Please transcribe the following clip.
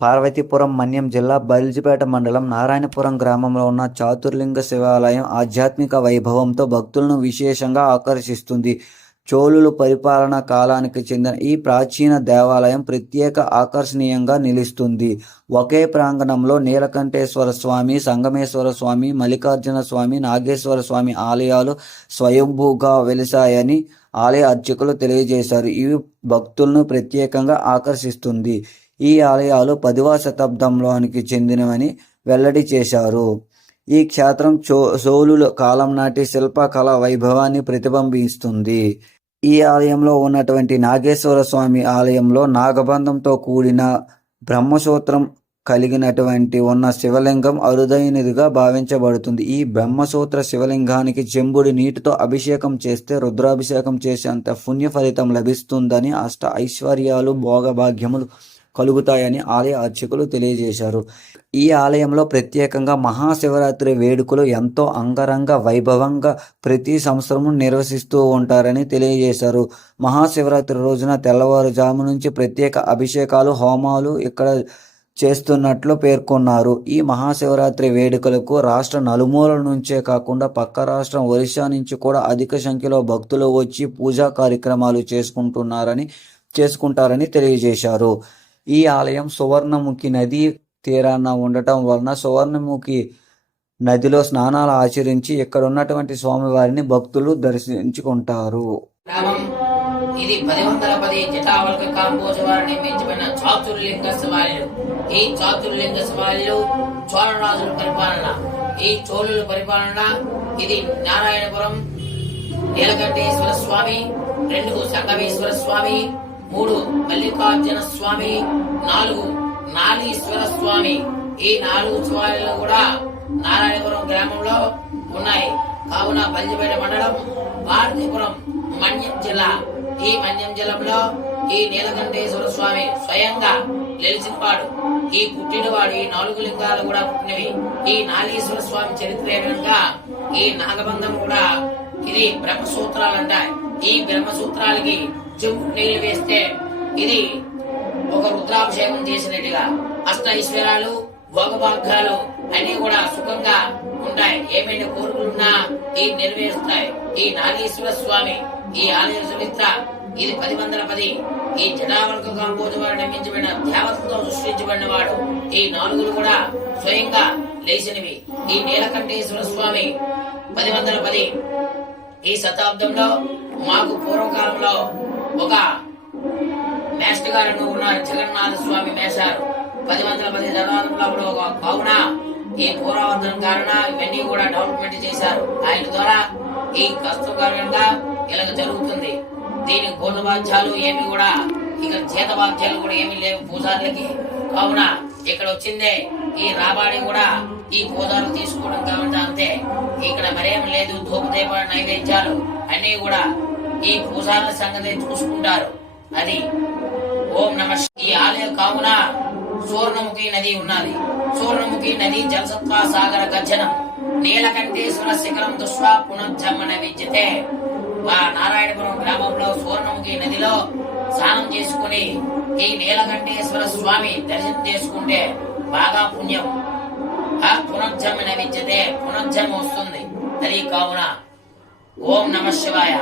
పార్వతీపురం మన్యం జిల్లా బైల్జిపేట మండలం నారాయణపురం గ్రామంలో ఉన్న చాతుర్లింగ శివాలయం ఆధ్యాత్మిక వైభవంతో భక్తులను విశేషంగా ఆకర్షిస్తుంది. చోళుల పరిపాలనా కాలానికి చెందిన ఈ ప్రాచీన దేవాలయం ప్రత్యేక ఆకర్షణీయంగా నిలుస్తుంది. ఒకే ప్రాంగణంలో నీలకంఠేశ్వర స్వామి, సంగమేశ్వర స్వామి, మల్లికార్జున స్వామి, నాగేశ్వర స్వామి ఆలయాలు స్వయంభూగా వెలిశాయని ఆలయ అర్చకులు తెలియజేశారు. ఇవి భక్తులను ప్రత్యేకంగా ఆకర్షిస్తుంది. ఈ ఆలయాలు 10వ శతాబ్దంలోనికి చెందినవని వెల్లడి చేశారు. ఈ క్షేత్రం చోళుల కాలం నాటి శిల్పకళ వైభవాన్ని ప్రతిబింబిస్తుంది. ఈ ఆలయంలో ఉన్నటువంటి నాగేశ్వర స్వామి ఆలయంలో నాగబంధంతో కూడిన బ్రహ్మసూత్రం కలిగినటువంటి ఉన్న శివలింగం అరుదైనదిగా భావించబడుతుంది. ఈ బ్రహ్మసూత్ర శివలింగానికి చెంబుడి నీటితో అభిషేకం చేస్తే రుద్రాభిషేకం చేసేంత పుణ్య ఫలితం లభిస్తుందని, అష్ట ఐశ్వర్యాలు భోగభాగ్యములు కలుగుతాయని ఆలయ అర్చకులు తెలియజేశారు. ఈ ఆలయంలో ప్రత్యేకంగా మహాశివరాత్రి వేడుకలు ఎంతో అంగరంగ వైభవంగా ప్రతి సంవత్సరం నిర్వహిస్తూ ఉంటారని తెలియజేశారు. మహాశివరాత్రి రోజున తెల్లవారుజాము నుంచి ప్రత్యేక అభిషేకాలు, హోమాలు ఇక్కడ చేస్తున్నట్లు పేర్కొన్నారు. ఈ మహాశివరాత్రి వేడుకలకు రాష్ట్ర నలుమూలల నుంచే కాకుండా పక్క రాష్ట్రం ఒరిస్సా నుంచి కూడా అధిక సంఖ్యలో భక్తులు వచ్చి పూజా కార్యక్రమాలు చేసుకుంటారని తెలియజేశారు. ఈ ఆలయం సువర్ణముఖి నది తీరాన ఉండటం వలన సువర్ణముఖి నదిలో స్నానాలు ఆచరించి ఇక్కడ ఉన్నటువంటి స్వామివారిని భక్తులు దర్శించుకుంటారు. ఇది 1010 జటావల్క కాంబోజ వారు నిర్మించబడిన చాతుర్లింగ శివాలయం. ఈ చాతుర్లింగ శివాలయం చోళరాజుల పరిపాలన, ఈ చోళుల పరిపాలన. ఇది నారాయణపురం నీలకంఠేశ్వర స్వామి, 2 సంగమేశ్వర స్వామి, 3 మల్లికార్జున స్వామి, 4 నాగేశ్వర స్వామి. ఈ 4 శివాలయాలు కూడా నారాయణపురం గ్రామంలో ఉన్నాయి. కావున బల్జిపేట మండలం, పార్వతీపురం, మన్యం జిల్లా. ఈ మన్యం జిల్లాలో ఈ నీలకంఠేశ్వర స్వామి స్వయంగా నిలిచినవాడు, ఈ పుట్టినవాడు. ఈ 4 లింగాలు కూడా పుట్టినవి. ఈ నాగేశ్వర స్వామి చరిత్ర ఏమనగా, ఈ నాగబంధం కూడా ఇది బ్రహ్మసూత్రాలు అంటాయి. ఈ బ్రహ్మసూత్రాలకి చెంబు నీళ్లు వేస్తే ఇది ఒక రుద్రాభిషేకం చేసినట్టుగా అష్ట ఐశ్వర్యాలు భోగభాగ్యాలు అన్ని కూడా సుఖంగా ఉంటాయి. ఏమైనా కోరికలున్నా ఈ నెరవేరుస్తాయి. ఈ నాగేశ్వర స్వామి ఈ ఆలయ చరిత్ర ఇది 1010. ఈ జటావల్క కాంబోజ వారు నిర్మించబడిన దేవతతో సృష్టించబడిన వాడు. ఈ 4 కూడా స్వయంగా లేచినవి. ఈ నీలకంఠేశ్వర స్వామి 1010. ఈ శతాబ్దంలో మాకు పూర్వకాలంలో ఒక మేస్టర్ గారు ఉన్నారు, జగన్నాథ స్వామి మేషారు. 1010 శతాబ్దంలో ఒక కావున ఈ పురావర్తన కారణ ఇవన్నీ కూడా డెవలప్మెంట్ చేశారు. ఆయన ద్వారా ఈ కష్టకరంగా ఇలా జరుగుతుంది. దీని భూతబాధ్యాలు ఏమి కూడా ఇక చేతబాధ్యాలు కూడా ఏమి లేవు పూజారులకి. కావున ఇక్కడ వచ్చిందే ఈ రాబాడి కూడా ఈ పూజారులు తీసుకోవడం కావాలి. అంతే, ఇక్కడ మరేం లేదు. ధూపదీప నైవేద్యాలు అన్ని కూడా ఈ పూజారుల సంగతి చూసుకుంటారు. అది ఓం నమ. ఈ ఆలయం కావున సువర్ణముఖి నది ఉన్నది. సువర్ణముఖి నది జలసత్వ సాగర గర్జనం నీలకంఠేశ్వర శిఖరం దుష్వా పునర్జమ్మన విద్యతే. నారాయణపురం గ్రామంలో సువర్ణముఖి నదిలో స్నానం చేసుకుని ఈ నీలకంఠేశ్వర స్వామి దర్శనం చేసుకుంటే బాగా పుణ్యం. పునర్జమ్మన విద్యతే, పునర్జన్మ వస్తుంది. అది కావున ఓం నమ శివాయ.